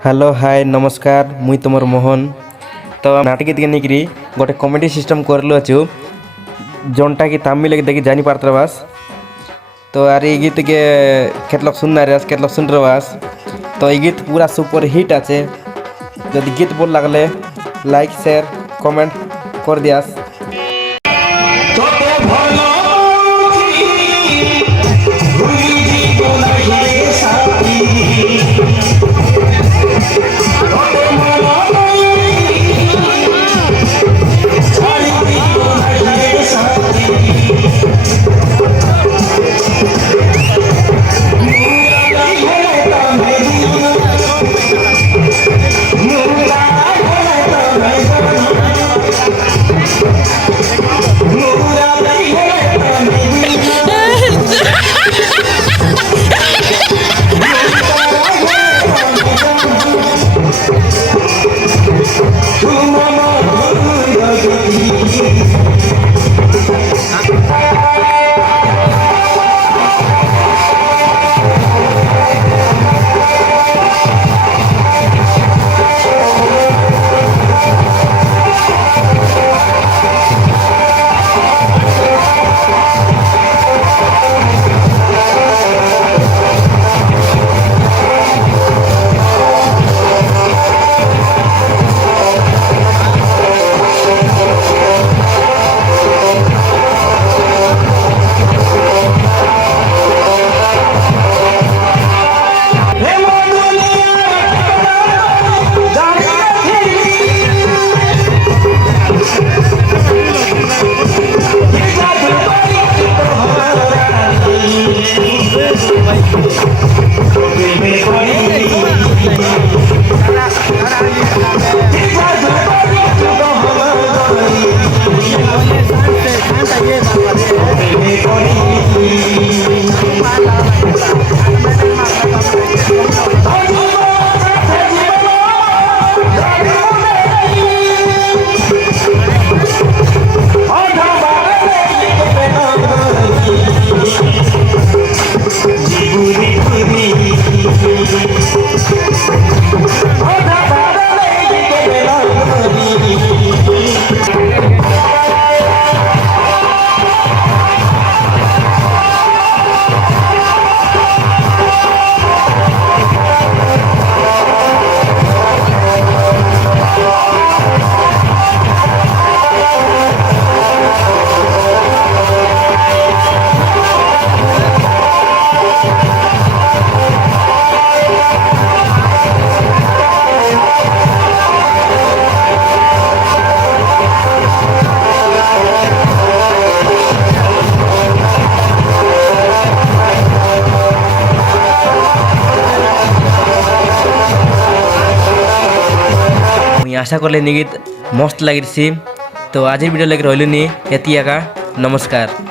Hello hi नमस्कार मुई तुमर मोहन। तो नाटक नहीं गोटे कॉमेडी सिस्टम करलु अच्छु जोनटा कि तमिल देखी जानी पारतरवास। तो यार ये गीत के केत लोग सुन रहे केत लोग सुन रवास। तो ये गीत पूरा सुपर हिट आछे। यदि गीत बोल लगले लाइक शेयर कमेंट कर दियास। आशा करले निगीत मस्त लगी। तो आज वीडियो लगे रही एति नमस्कार।